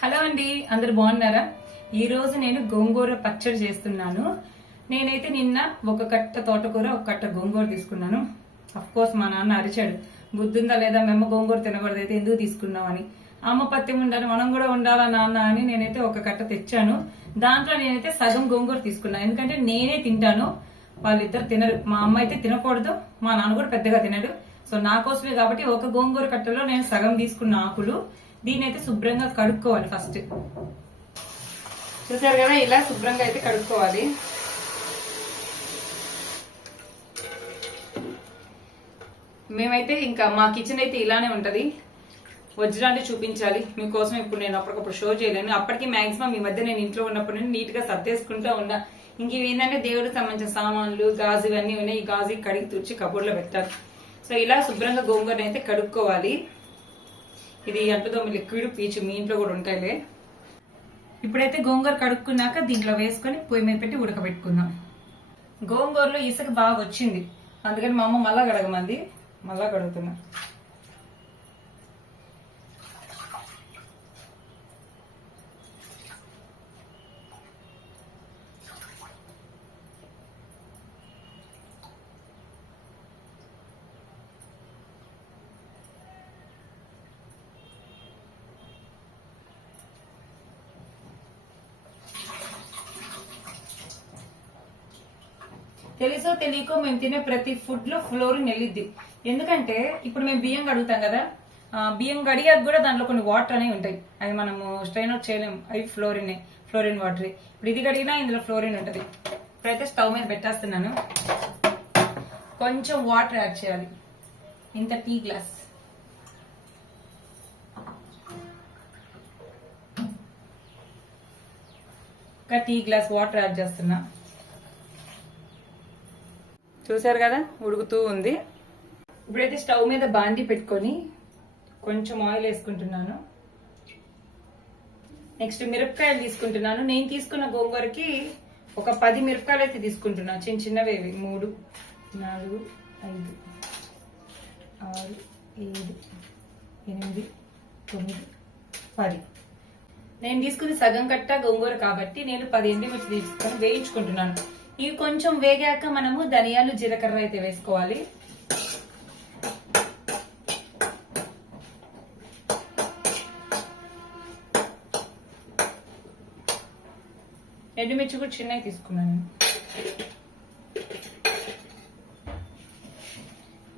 Hello అండి అందరు బాగున్నారా? ఈ రోజు నేను గోంగూర పచ్చడి చేస్తున్నాను. నేనైతే నిన్న ఒక కట్ట తోటకూర ఒక కట్ట గోంగూర తీసుకున్నాను. అఫ్ కోర్స్ మా నాన్న అరిచాడు. బుద్ధిందా లేదా మేము గోంగూర తినకూడదు అయితే ఎందుకు తీసుకున్నామని. అమ్మ పత్తి ఉండాలి మనం కూడా ఉండాలా నాన్న అని నేనైతే ఒక కట్ట తెచ్చాను. దాంట్లో నేనైతే సగం గోంగూర తీసుకున్నాను ఎందుకంటే నేనే తింటాను వాళ్ళిద్దరు తినరు. మా అమ్మ అయితే తినకూడదు మా నాన్న కూడా పెద్దగా తినడు. సో నా కోసమే కాబట్టి ఒక గోంగూర కట్టలో నేను సగం తీసుకున్న ఆకులు. దీని అయితే శుభ్రంగా కడుక్కోవాలి ఫస్ట్. చూసారు కదా ఇలా శుభ్రంగా అయితే కడుక్కోవాలి. మేమైతే ఇంకా మా కిచెన్ అయితే ఇలానే ఉంటది. వజ్రాన్ని చూపించాలి. మీకోసం ఇప్పుడు నేను అప్పటికప్పుడు షో చేయలేను. అప్పటికి మాక్సిమం ఈ మధ్య నేను ఇంట్లో ఉన్నప్పుడు నేను నీట్గా సర్దేసుకుంటూ ఉన్నా. ఇంక ఇవి ఏంటంటే దేవుడికి సంబంధించిన సామాన్లు గాజు ఇవన్నీ ఉన్నాయి. ఈ గాజు కడిగి తుడిచి కబోర్డ్లో పెట్టాలి. సో ఇలా శుభ్రంగా గోంగూరని అయితే కడుక్కోవాలి. ఇది అంటుదోమి లిక్విడ్ పీచు మీ ఇంట్లో కూడా ఉంటాయిలే. ఇప్పుడైతే గోంగూర కడుక్కున్నాక దీంట్లో వేసుకొని పొయ్యి మీద పెట్టి ఉడకబెట్టుకుందాం. గోంగూరలో ఇసుక బాగా వచ్చింది. అందుకని మా అమ్మ మళ్ళా కడగమంది. మళ్ళా కడుగుతున్నా. తెలుసో తెలియకో మేము తినే ప్రతి ఫుడ్లో ఫ్లోరిన్ వెళ్ళిద్ది ఎందుకంటే ఇప్పుడు మేము బియ్యం కడుగుతాం కదా బియ్యం కడిగాక కూడా దాంట్లో కొన్ని వాటర్ అనేవి ఉంటాయి. అవి మనము స్ట్రైన్ అవుట్ చేయలేము అవి ఫ్లోరిన్ ఫ్లోరిన్ వాటర్ ఇప్పుడు ఇది కడిగినా ఇందులో ఫ్లోరిన్ ఉంటుంది. ఇప్పుడైతే స్టవ్ మీద పెట్టేస్తున్నాను. కొంచెం వాటర్ యాడ్ చేయాలి. ఇంత టీ గ్లాస్ ఒక టీ గ్లాస్ వాటర్ యాడ్ చేస్తున్నా. చూసారు కదా? ఉడుకుతూ ఉంది. ఇప్పుడైతే స్టవ్ మీద బాండి పెట్టుకొని కొంచెం ఆయిల్ వేసుకుంటున్నాను. నెక్స్ట్ మిరపకాయలు తీసుకుంటున్నాను. నేను తీసుకున్న గోంగూరకి ఒక పది మిరపకాయలు అయితే తీసుకుంటున్నాను చిన్న చిన్నవి మూడు నాలుగు ఐదు ఆరు ఏడు ఎనిమిది తొమ్మిది పది. నేను తీసుకుని సగం కట్ట గోంగూర కాబట్టి నేను పది ఎండుమిర్చి తీసుకొని వేయించుకుంటున్నాను. ఇవి కొంచెం వేగాక మనము ధనియాలు జీలకర్ర అయితే వేసుకోవాలి. ఎండుమిర్చి కూడా చిన్నవి తీసుకున్నాను.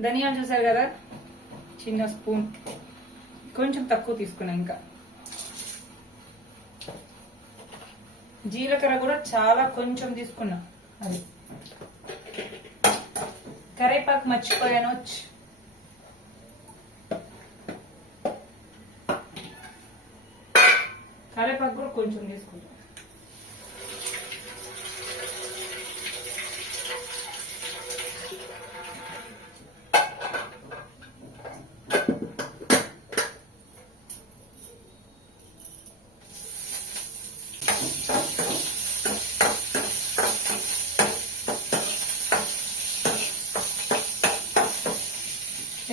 ధనియాలు చూసారు కదా? చిన్న స్పూన్. కొంచెం తక్కువ తీసుకున్నా ఇంకా. జీలకర్ర కూడా చాలా కొంచెం తీసుకున్నా. అది. కరేపాకు మర్చిపోయాను వచ్చి. కరేపాకు కూడా కొంచెం తీసుకుంటాను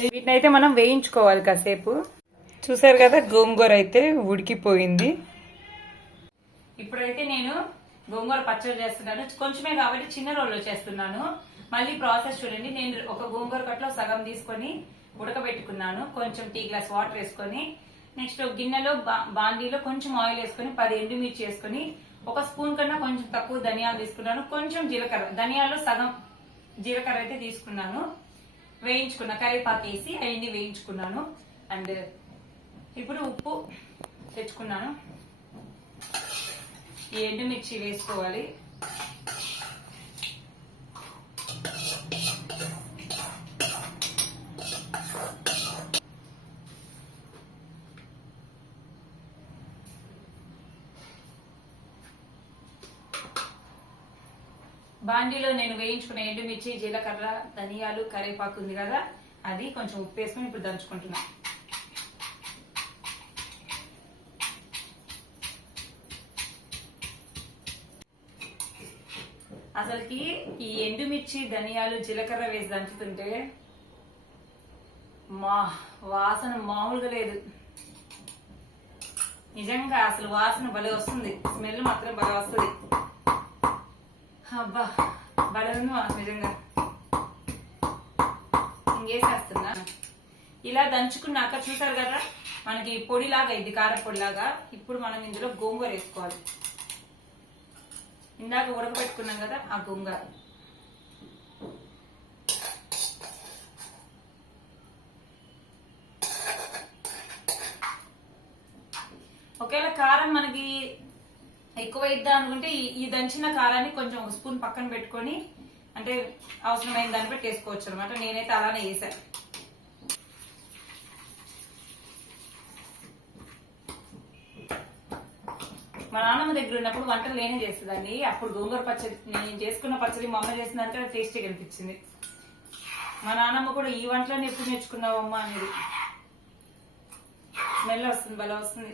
వీటిని అయితే మనం వేయించుకోవాలి కాసేపు. చూసారు కదా గోంగూర అయితే ఉడికిపోయింది. ఇప్పుడైతే నేను గోంగూర పచ్చడి చేస్తున్నాను. కొంచెమే కాబట్టి చిన్న రోల్లో చేస్తున్నాను. మళ్ళీ ప్రాసెస్ చూడండి. నేను ఒక గోంగూర కట్లో సగం తీసుకొని ఉడకబెట్టుకున్నాను. కొంచెం టీ గ్లాస్ వాటర్ వేసుకొని నెక్స్ట్ గిన్నెలో బా- బాండీలో కొంచెం ఆయిల్ వేసుకొని పది ఎండుమిర్చి వేసుకొని ఒక స్పూన్ కన్నా కొంచెం తక్కువ ధనియాలు తీసుకున్నాను. కొంచెం జీలకర్ర ధనియాల్లో సగం జీలకర్ర అయితే తీసుకున్నాను. వేయించుకున్న కరివేపాకు వేసి అవన్నీ వేయించుకున్నాను. అండ్ ఇప్పుడు ఉప్పు తెచ్చుకున్నాను. ఈ ఎండుమిర్చి వేసుకోవాలి. బాండీలో నేను వేయించుకున్న ఎండుమిర్చి జీలకర్ర ధనియాలు కరివేపాకు ఉంది కదా అది కొంచెం ఉప్పు వేసుకుని ఇప్పుడు దంచుకుంటున్నా. అసలుకి ఈ ఎండుమిర్చి ధనియాలు జీలకర్ర వేసి దంచుతుంటే మా వాసన మామూలుగా లేదు. నిజంగా అసలు వాసన భలే వస్తుంది. స్మెల్ మాత్రం బాగా వస్తుంది. అబ్బా భలే నిజంగా. ఇంకేసేస్తున్నా ఇలా దంచుకున్నాక చూసారు కదా మనకి పొడిలాగా ఇది కారపొడిలాగా ఇప్పుడు మనం ఇందులో గోంగూర వేసుకోవాలి. ఇందాక ఉడకబెట్టుకున్నాం కదా ఆ గోంగూర. ఒకవేళ కారం మనకి ఎక్కువ ఇద్దాం అనుకుంటే ఈ- దంచిన కారాన్ని కొంచెం ఒక స్పూన్ పక్కన పెట్టుకొని అంటే అవసరమైన దాన్ని బట్టి వేసుకోవచ్చు అనమాట నేనైతే అలానే వేసాను మా నాన్నమ్మ దగ్గర ఉన్నప్పుడు వంటలు నేనే చేస్తుందండి అప్పుడు గోంగూర పచ్చడి నేను చేసుకున్న పచ్చడి మా అమ్మ చేసిన దానికంటే కనిపించింది అనిపించింది. మా నాన్నమ్మ కూడా ఈ వంటలను ఎప్పుడు నేర్చుకున్నావమ్మా అనేది. స్మెల్ వస్తుంది భలే వస్తుంది.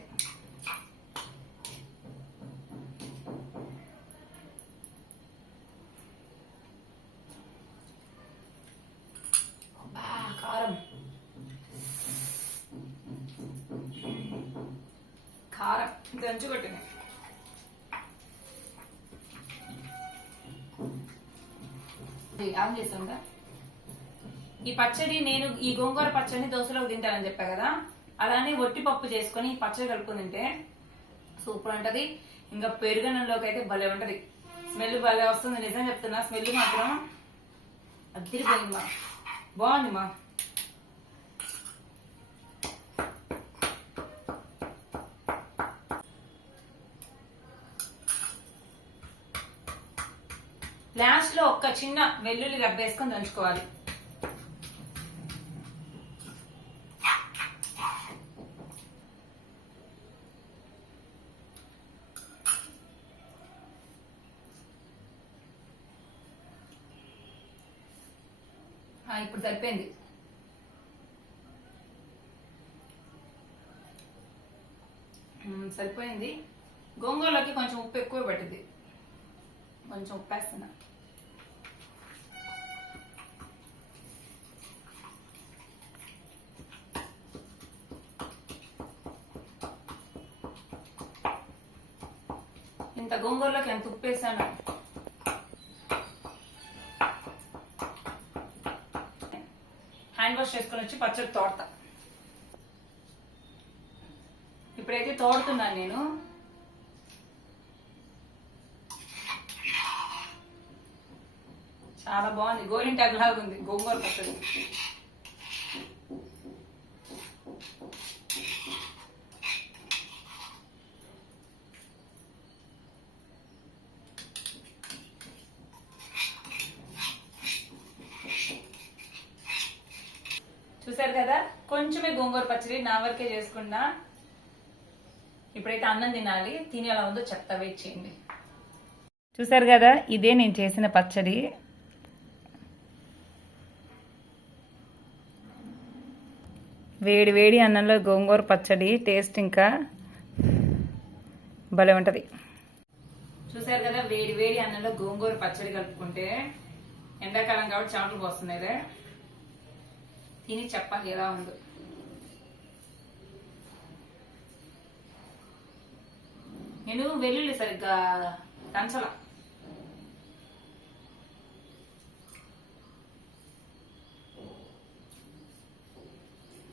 కారం కొట్టిన. ఆన్ ఈ పచ్చడి నేను ఈ గోంగూర పచ్చడిని దోశలోకి తింటానని చెప్పా కదా. అలానే ఒట్టి పప్పు చేసుకొని ఈ పచ్చడి కలుపుకుని తింటే సూపర్ ఉంటది. ఇంకా పెరుగన్నంలోకి అయితే భలే ఉంటది. స్మెల్ భలే వస్తుంది. నిజం చెప్తున్నా స్మెల్ మాత్రం అద్దరిపోయింది మా. బాగుంది మా లాస్ట్లో ఒక్క చిన్న వెల్లుల్లి రబ్బ వేసుకొని దంచుకోవాలి. ఆ, ఇప్పుడు సరిపోయింది. సరిపోయింది. గోంగూరలోకి కొంచెం ఉప్పు ఎక్కువ పట్టింది కొంచెం ఉప్పు వేస్తున్నా ఇంత గోంగూరలోకి హ్యాండ్ వాష్ చేసుకుని వచ్చి పచ్చడి తోడతా. ఇప్పుడైతే తోడుతున్నాను నేను. చాలా బాగుంది. గోరింటాకు లాగా ఉంది గోంగూర పచ్చడి. చూసారు కదా? కొంచెమే గోంగూర పచ్చడి నా వరకే చేసుకున్నా. ఇప్పుడైతే అన్నం తినాలి. తిని ఎలా ఉందో చెప్తా వెయిట్ చేయండి. చూసారు కదా? ఇదే నేను చేసిన పచ్చడి. వేడి వేడి అన్నంలో గోంగూర పచ్చడి టేస్ట్ ఇంకా భలే ఉంటుంది. చూసారు కదా? వేడి వేడి అన్నంలో గోంగూర పచ్చడి కలుపుకుంటే ఎండాకాలం కాబట్టి చాపలు పోస్తున్నాయి తిని చెప్పాలి ఎలా ఉందో. నేను వెల్లుల్లి సరిగ్గా దంచల.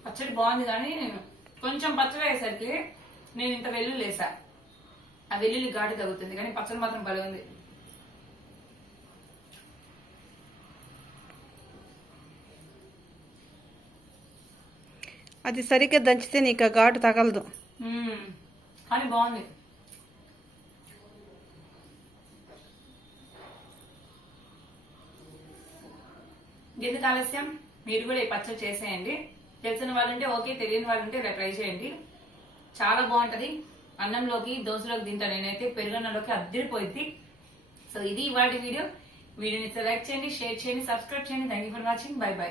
పచ్చడి బాగుంది కానీ కొంచెం పచ్చడి అయ్యేసరికి నేను ఇంత వెల్లుల్లి వేసా. ఆ వెల్లుల్లి ఘాటు తగ్గుతుంది కానీ పచ్చడి మాత్రం బలి ఉంది అది సరిగ్గా దంచితే నీకు ఆ ఘాటు తగలదు. కానీ బాగుంది. ఎందుకు ఆలస్యం? మీరు కూడా ఈ పచ్చడి చేసేయండి. తెలిసిన వాళ్ళుంటే ఓకే తెలియని వాళ్ళుంటే ఉంటే ట్రై చేయండి. చాలా బాగుంటది. అన్నంలోకి దోశలోకి తింటా నేనైతే. పెరుగన్నంలోకి అద్దరిపోయింది. సో ఇది ఇవాటి వీడియో. వీడియోని సెలెక్ట్ చేయండి షేర్ చేయండి సబ్స్క్రైబ్ చేయండి. Thank you for watching bye bye